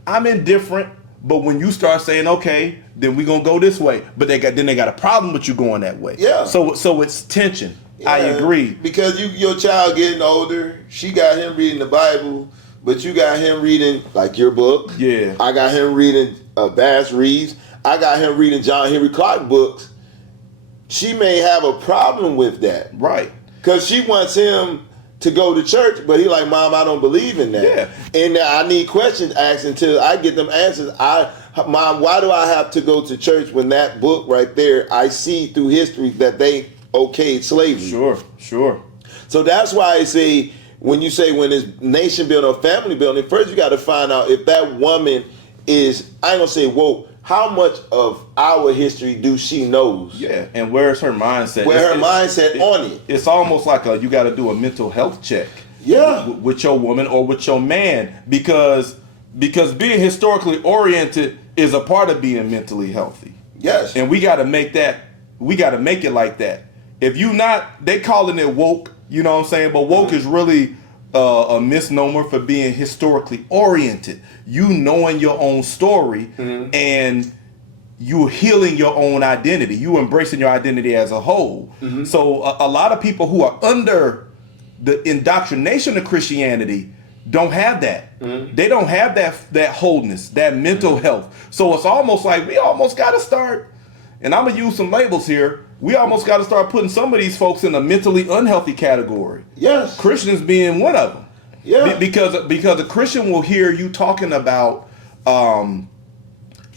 I'm indifferent, but when you start saying, okay, then we're gonna go this way, but they got a problem with you going that way. Yeah. So it's tension. Yeah, I agree. Because your child getting older, she got him reading the Bible, but you got him reading like your book. Yeah. I got him reading Bass Reeves. I got him reading John Henry Clark books. She may have a problem with that. Right. Because she wants him to go to church, but he like, Mom, I don't believe in that. Yeah. And I need questions asked until I get them answers. Mom, why do I have to go to church when that book right there, I see through history that they okayed slavery? Sure. So that's why I say, when you say when it's nation building or family building, first you got to find out if that woman is, I ain't gonna say woke, how much of our history do she knows? Yeah, and where's her mindset? On it. It's almost like you got to do a mental health check. Yeah, with your woman or with your man, because being historically oriented is a part of being mentally healthy. Yes, and we got to make that. We got to make it like that. If you not, they calling it woke. You know what I'm saying? But woke is really a misnomer for being historically oriented. You knowing your own story and you healing your own identity. You embracing your identity as a whole. So a lot of people who are under the indoctrination of Christianity don't have that. They don't have that wholeness, that mental health. So it's almost like we almost got to start, and I'm going to use some labels here, we almost got to start putting some of these folks in a mentally unhealthy category. Yes. Christians being one of them. Yeah. Because a Christian will hear you talking about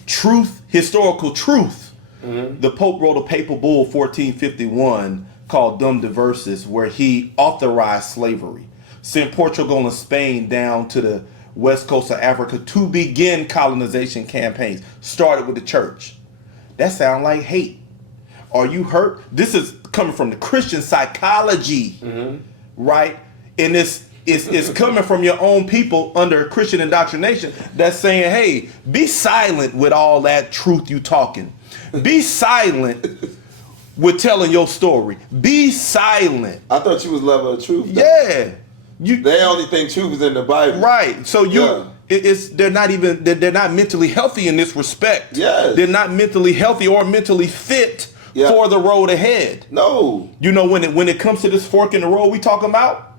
truth, historical truth. The Pope wrote a papal bull 1451 called Dum Diversis, where he authorized slavery, sent Portugal and Spain down to the west coast of Africa to begin colonization campaigns, started with the church. That sounds like hate. Are you hurt? This is coming from the Christian psychology, right? And it's coming from your own people under Christian indoctrination that's saying, hey, be silent with all that truth you talking. Be silent with telling your story. Be silent. I thought you was loving the truth. Yeah. They only think truth is in the Bible. Right. So they're not mentally healthy in this respect. Yes. They're not mentally healthy or mentally fit for the road ahead. No. You know, when it comes to this fork in the road we talking about,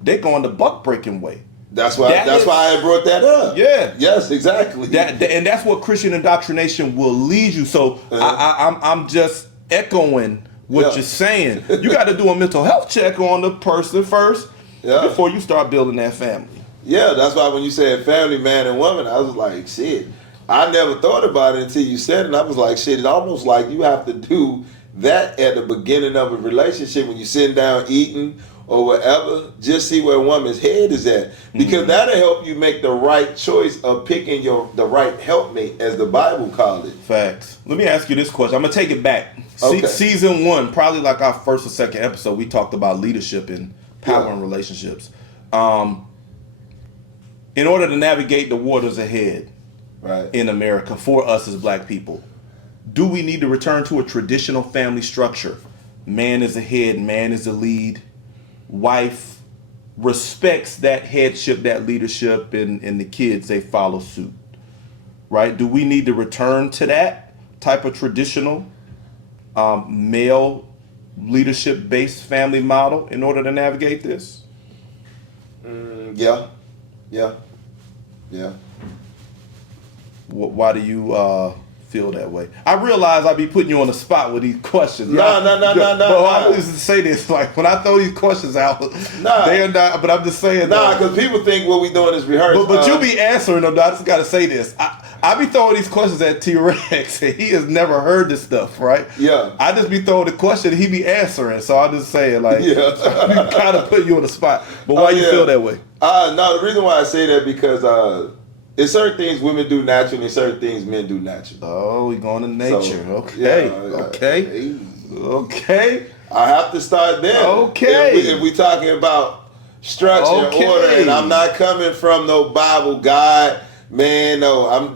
they're going the buck breaking way. That's why I brought that up. Yeah. Yes, exactly. And that's what Christian indoctrination will lead you. So I'm just echoing what you're saying. You got to do a mental health check on the person first before you start building that family. Yeah, that's why when you said family, man and woman, I was like, shit. I never thought about it until you said it. And I was like, shit, it's almost like you have to do that at the beginning of a relationship when you're sitting down eating or whatever. Just see where a woman's head is at. Because that'll help you make the right choice of picking the right helpmate, as the Bible called it. Facts. Let me ask you this question. I'm going to take it back. Okay. Season 1, probably like our first or second episode, we talked about leadership in power in relationships. In order to navigate the waters ahead in America for us as black people, do we need to return to a traditional family structure? Man is the head, man is the lead. Wife respects that headship, that leadership, and the kids, they follow suit. Right? Do we need to return to that type of traditional male leadership-based family model in order to navigate this? Yeah. Why do you feel that way? I realize I be putting you on the spot with these questions. No. I used to say this, like, when I throw these questions out, they are not, but I'm just saying. Because people think what we doing is rehearsal. But you be answering them, I just got to say this. I be throwing these questions at T-Rex, and he has never heard this stuff, right? Yeah. I just be throwing the question, and he be answering, so I'm just saying, like, I be kind of putting you on the spot. But why you feel that way? No, the reason why I say that because it's certain things women do naturally and certain things men do naturally. Oh, we going to nature. So, Okay. I have to start there. Okay. If we talking about structure and order, and I'm not coming from no Bible God, man, no,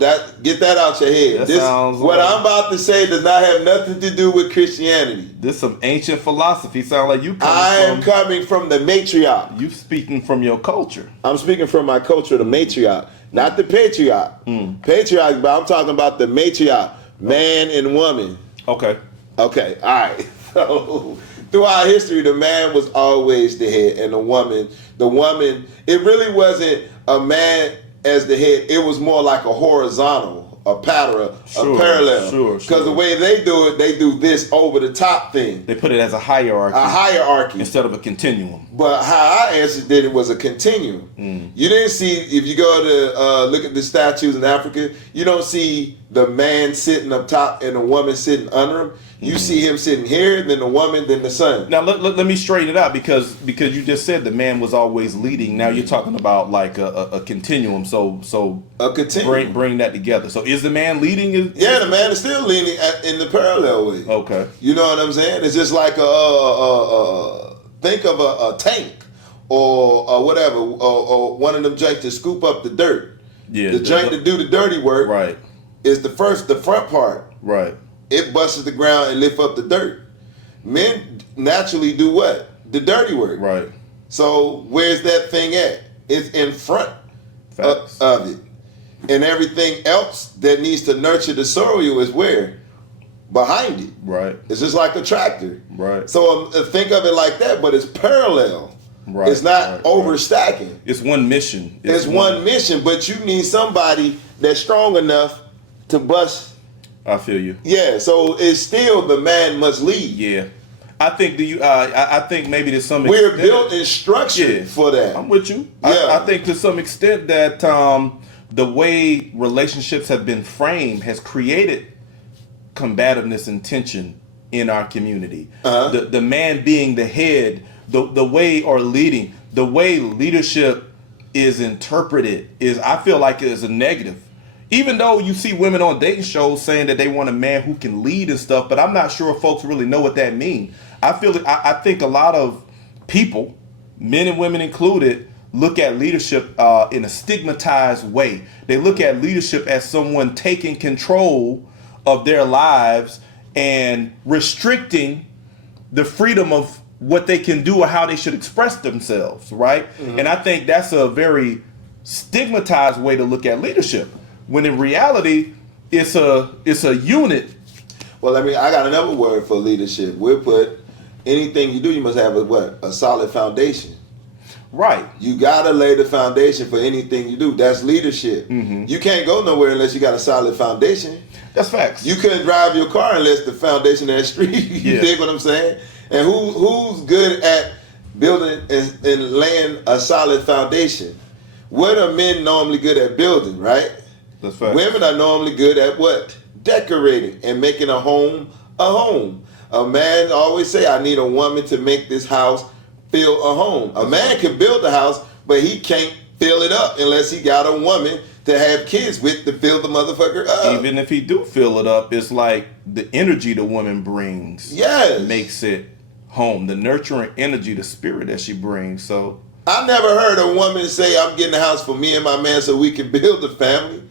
get that out your head. What I'm about to say does not have nothing to do with Christianity. This some ancient philosophy. Sound like you coming from the matriarch. You speaking from your culture. I'm speaking from my culture, the matriarch. Not the patriarch. Patriarch, but I'm talking about the matriarch, man and woman. Okay, all right. So throughout history, the man was always the head, and the woman, it really wasn't a man as the head. It was more like a horizontal, a parallel. Sure. Because the way they do it, they do this over the top thing. They put it as a hierarchy. Instead of a continuum. But how I answered it was a continuum. You didn't see, if you go to look at the statues in Africa, you don't see the man sitting up top and the woman sitting under him. You see him sitting here, then the woman, then the son. Now let me straighten it out because you just said the man was always leading. Now you're talking about like a continuum. So a continuum. Bring that together. So is the man leading? The man is still leading in the parallel way. Okay. You know what I'm saying? It's just like think of a tank or whatever, or one of them janks to scoop up the dirt. Yeah. The jank to do the dirty work. Right. Is the front part. Right. It busts the ground and lift up the dirt. Men naturally do what? The dirty work. Right. So where's that thing at? It's in front of it. And everything else that needs to nurture the soil is where? Behind it. Right. It's just like a tractor. Right. So think of it like that, but it's parallel. Right. It's not overstacking. Right. It's one mission. It's one mission, but you need somebody that's strong enough to bust. I feel you. Yeah, so it's still the man must lead. Yeah, I think I think maybe to some extent we're built and structured for that. I'm with you. Yeah. I think to some extent that the way relationships have been framed has created combativeness and tension in our community. The man being the head, the way or leading, the way leadership is interpreted is, I feel like, is a negative. Even though you see women on dating shows saying that they want a man who can lead and stuff, but I'm not sure if folks really know what that means. I think a lot of people, men and women included, look at leadership in a stigmatized way. They look at leadership as someone taking control of their lives and restricting the freedom of what they can do or how they should express themselves, right? And I think that's a very stigmatized way to look at leadership, when in reality it's a unit. Well, I got another word for leadership. We'll put anything you do, you must have a solid foundation. Right. You gotta lay the foundation for anything you do. That's leadership. You can't go nowhere unless you got a solid foundation. That's facts. You couldn't drive your car unless the foundation of that street. You dig what I'm saying? And who's good at building and laying a solid foundation? What are men normally good at building, right? That's facts. Women are normally good at what? Decorating and making a home a home. A man always say, I need a woman to make this house feel a home. A man can build a house, but he can't fill it up unless he got a woman to have kids with to fill the motherfucker up. Even if he do fill it up, it's like the energy the woman brings makes it home, the nurturing energy, the spirit that she brings. So I never heard a woman say, I'm getting a house for me and my man so we can build a family.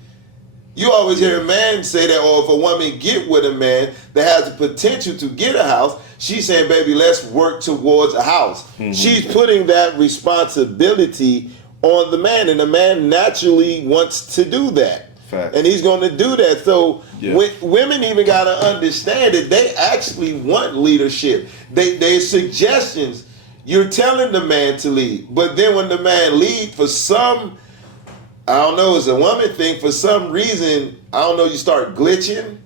You always hear a man say that, or if a woman get with a man that has the potential to get a house, she's saying, baby, let's work towards a house. Mm-hmm. She's putting that responsibility on the man, and the man naturally wants to do that. Fact. And he's going to do that. So women even got to understand that they actually want leadership. They suggestions. You're telling the man to lead, but then when the man lead, for some, I don't know, it's a woman thing. For some reason, I don't know, you start glitching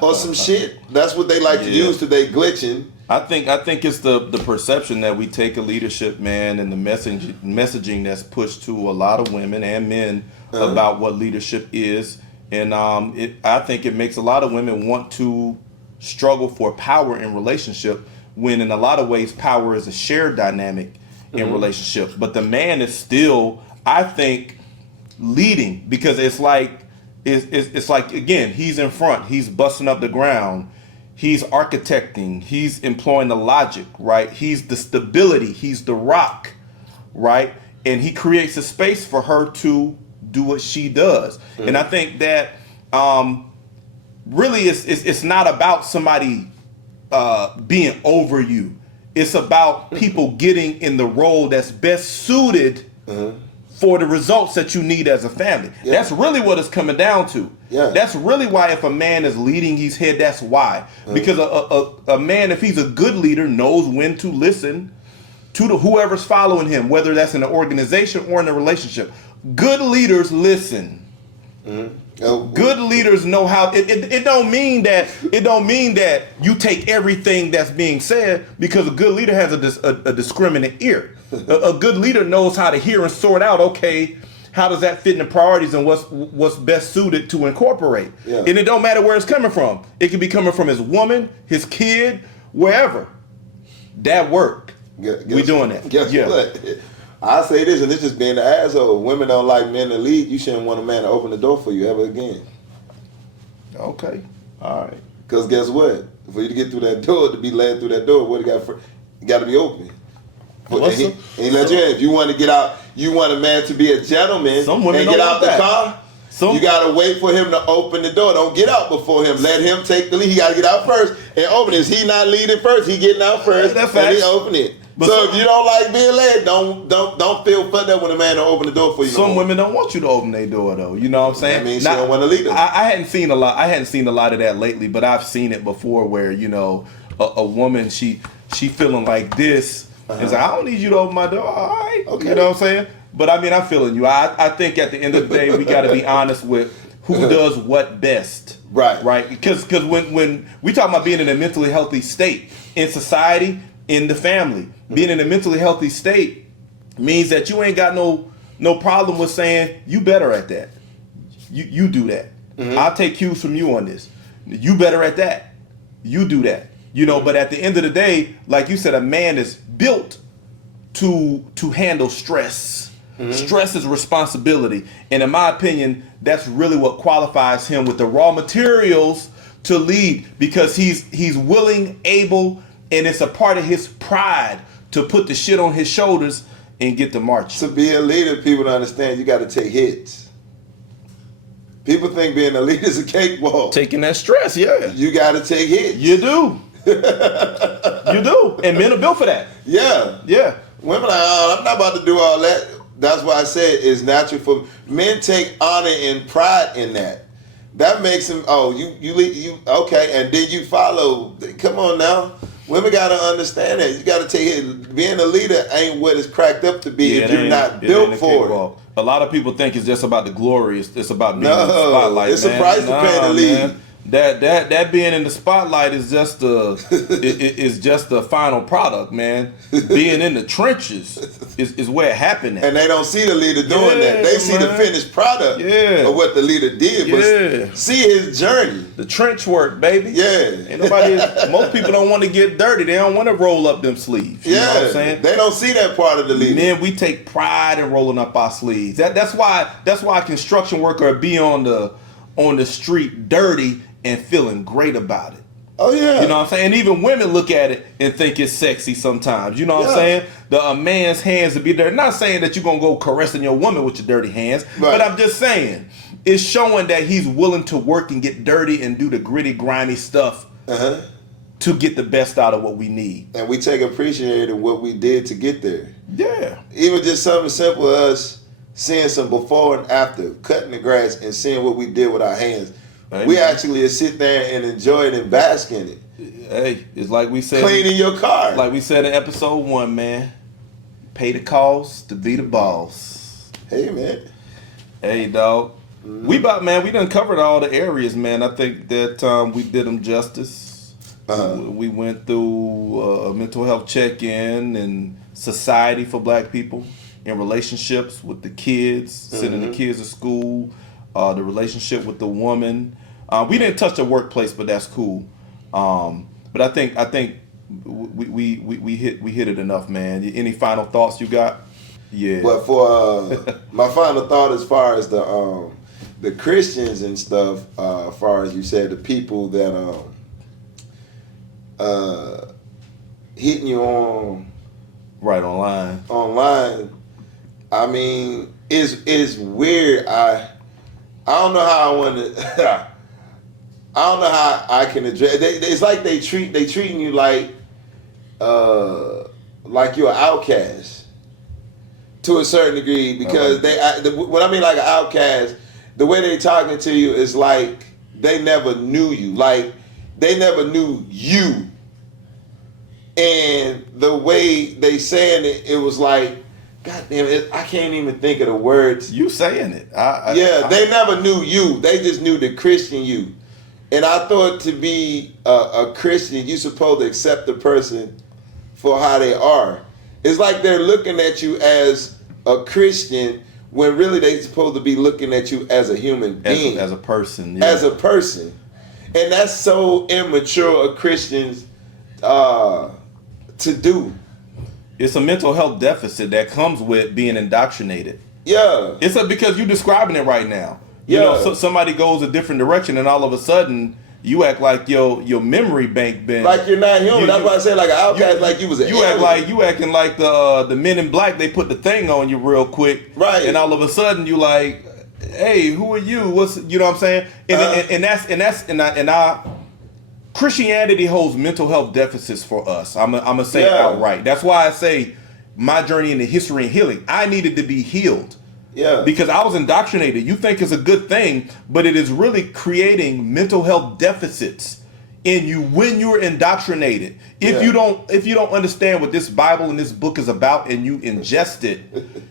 or some shit. That's what they like to use today, glitching. I think it's the perception that we take a leadership, man, and the messaging that's pushed to a lot of women and men about what leadership is. And I think it makes a lot of women want to struggle for power in relationship, when in a lot of ways power is a shared dynamic in relationship. But the man is still, I think, leading, because it's like again, he's in front, he's busting up the ground, he's architecting, he's employing the logic, right? He's the stability, he's the rock, right? And he creates a space for her to do what she does. And I think that really it's not about somebody being over you. It's about people getting in the role that's best suited for the results that you need as a family. Yeah. That's really what it's coming down to. Yeah. That's really why if a man is leading his head, that's why. Because a man, if he's a good leader, knows when to listen to whoever's following him, whether that's in an organization or in a relationship. Good leaders listen. Good leaders know how. It don't mean that you take everything that's being said, because a good leader has a discriminate ear. A good leader knows how to hear and sort out, okay, how does that fit in the priorities and what's best suited to incorporate. Yeah. And it don't matter where it's coming from. It could be coming from his woman, his kid, wherever. That work. We doing that. Guess what? I say this, and this is being the asshole. Women don't like men to lead. You shouldn't want a man to open the door for you ever again. Okay. All right. Because guess what? For you to get through that door, to be led through that door, what you got to be open. And he let you in. If you want to get out, you want a man to be a gentleman and get out the car. You gotta wait for him to open the door. Don't get out before him. Let him take the lead. He gotta get out first and open it. Is he not leading first? He getting out first and he open it. But so if you don't like being led, don't feel fucked up when a man don't open the door for you. Some women don't want you to open their door though. You know what I'm saying? I mean, she don't want to lead them. I hadn't seen a lot of that lately, but I've seen it before where, you know, a woman she feeling like this. It's like, I don't need you to open my door. All right. Okay. You know what I'm saying? But I mean, I'm feeling you. I think at the end of the day, we got to be honest with who does what best. Right. Right. Because when we talk about being in a mentally healthy state in society, in the family, being in a mentally healthy state means that you ain't got no problem with saying you better at that. You do that. I'll take cues from you on this. You better at that. You do that. You know, but at the end of the day, like you said, a man is built to handle stress. Stress is responsibility. And in my opinion, that's really what qualifies him with the raw materials to lead, because he's willing, able, and it's a part of his pride to put the shit on his shoulders and get to march. To be a leader, people don't understand you got to take hits. People think being a leader is a cakewalk. Taking that stress, yeah. You got to take hits. You do. You do. And men are built for that. Yeah. Yeah. Women are like, oh, I'm not about to do all that. That's why I said it's natural for men. Take honor and pride in that. That makes them, you okay, and then you follow. Come on now. Women got to understand that. You got to take it. Being a leader ain't what it's cracked up to be if you're not built for it. A lot of people think it's just about the glory. It's about being in the spotlight. It's a price to pay to lead. Man. That being in the spotlight is just the final product, man. Being in the trenches is where it happened at. And they don't see the leader doing that. They see the finished product of what the leader did, but see his journey. The trench work, baby. Yeah. Ain't most people don't want to get dirty. They don't want to roll up them sleeves. You know what I'm saying? They don't see that part of the leader. Men, we take pride in rolling up our sleeves. That's why a construction worker be on the street dirty and feeling great about it. Oh yeah. You know what I'm saying? And even women look at it and think it's sexy sometimes. You know what I'm saying? A man's hands to be dirty. Not saying that you're going to go caressing your woman with your dirty hands. Right. But I'm just saying, it's showing that he's willing to work and get dirty and do the gritty, grimy stuff to get the best out of what we need. And we take appreciation of what we did to get there. Yeah. Even just something simple as seeing some before and after, cutting the grass and seeing what we did with our hands. Amen. We actually sit there and enjoy it and bask in it. Hey, it's like we said. Cleaning your car. Like we said in episode 1, man. Pay the cost to be the boss. Hey, man. Hey, dog. We done covered all the areas, man. I think that we did them justice. We went through a mental health check-in and society for black people, in relationships with the kids, sending the kids to school, the relationship with the woman. We didn't touch the workplace, but that's cool. But I think we hit it enough, man. Any final thoughts you got? Yeah. But for my final thought, as far as the Christians and stuff, as far as you said, the people that hitting you online. I mean, it's weird. I don't know how I want to. I don't know how I can address. It's like they treating you like you're an outcast to a certain degree, because what I mean, like an outcast, the way they talking to you is like they never knew you, like they never knew you, and the way they saying it was like, God damn it, I can't even think of the words. You saying it. They never knew you. They just knew the Christian you. And I thought to be a Christian, you're supposed to accept the person for how they are. It's like they're looking at you as a Christian when really they're supposed to be looking at you as a human being. As a person. Yeah. As a person. And that's so immature of Christians to do. It's a mental health deficit that comes with being indoctrinated. Yeah. Because you're describing it right now. You know, so somebody goes a different direction, and all of a sudden you act like your memory bank been like you're not human. That's why I say like an outcast, like you was an alien. You acting like the Men in Black. They put the thing on you real quick, right? And all of a sudden you like, hey, who are you? You know what I'm saying? And Christianity holds mental health deficits for us. I'm gonna say it outright. That's why I say my journey into history and healing. I needed to be healed. Yeah. Because I was indoctrinated. You think it's a good thing, but it is really creating mental health deficits in you when you're indoctrinated. If you don't understand what this Bible and this book is about and you ingest it,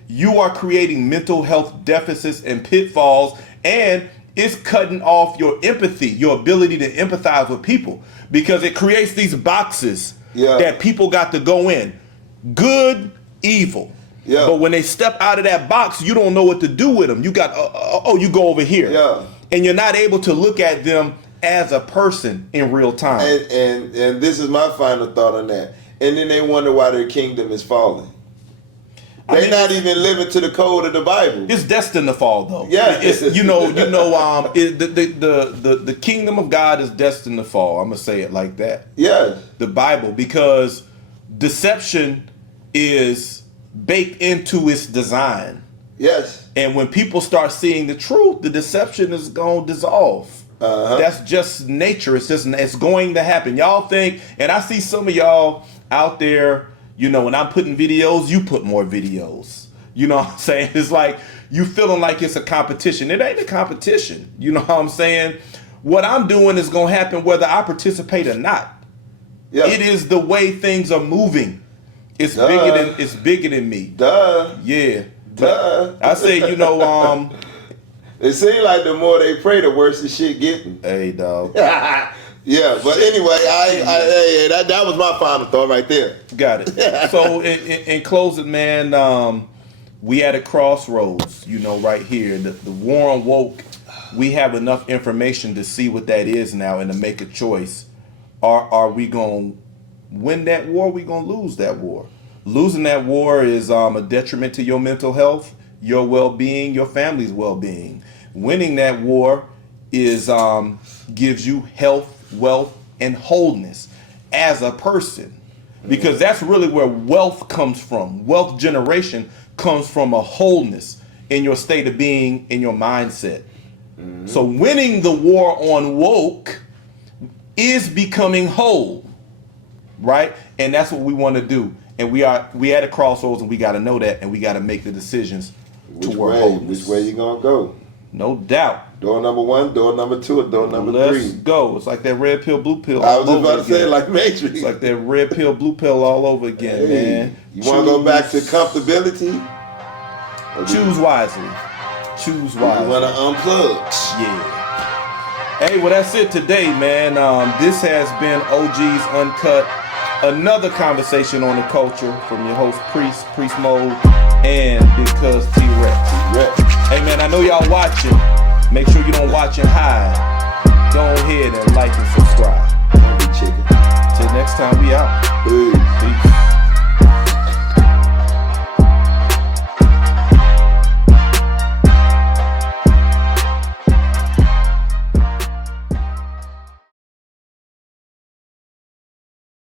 you are creating mental health deficits and pitfalls, and it's cutting off your empathy, your ability to empathize with people, because it creates these boxes that people got to go in. Good, evil. Yeah. But when they step out of that box, you don't know what to do with them. You got, you go over here. Yeah. And you're not able to look at them as a person in real time. And this is my final thought on that. And then they wonder why their kingdom is falling. They're not even living to the code of the Bible. It's destined to fall, though. Yeah. The kingdom of God is destined to fall. I'm going to say it like that. Yeah. The Bible, because deception is baked into its design. Yes. And when people start seeing the truth, the deception is going to dissolve. That's just nature. It's going to happen. Y'all think, and I see some of y'all out there, you know, when I'm putting videos, you put more videos. You know what I'm saying? It's like you feeling like it's a competition. It ain't a competition. You know what I'm saying? What I'm doing is going to happen whether I participate or not. Yeah. It is the way things are moving. It's bigger than me. Duh. Yeah. Duh. I say, you know, it seems like the more they pray, the worse the shit getting. Hey, dog. Yeah, but anyway, that was my final thought right there. Got it. So in closing, man, we at a crossroads, you know, right here. The war on woke, we have enough information to see what that is now and to make a choice. Are we going to win that war? We going to lose that war? Losing that war is a detriment to your mental health, your well-being, your family's well-being. Winning that war is gives you health, wealth, and wholeness as a person. Because that's really where wealth comes from. Wealth generation comes from a wholeness in your state of being, in your mindset. So winning the war on woke is becoming whole, right? And that's what we want to do. And we at a crossroads, and we got to know that, and we got to make the decisions toward wholeness. Which way you gonna go? No doubt. Door number 1, door number 2, or door number 3? Let's go. It's like that red pill, blue pill. I was just about to say it like Matrix. It's like that red pill, blue pill all over again, man. You want to go back to comfortability? Choose wisely. Choose wisely. You want to unplug? Yeah. Hey, well, that's it today, man. This has been OG's Uncut. Another conversation on the culture from your host, Priest Mode, and Big Cuz T-Rex. Hey, man, I know y'all watching. Make sure you don't watch and hide. Go ahead and like and subscribe. Don't be chicken. Till next time, we out. Peace. Peace.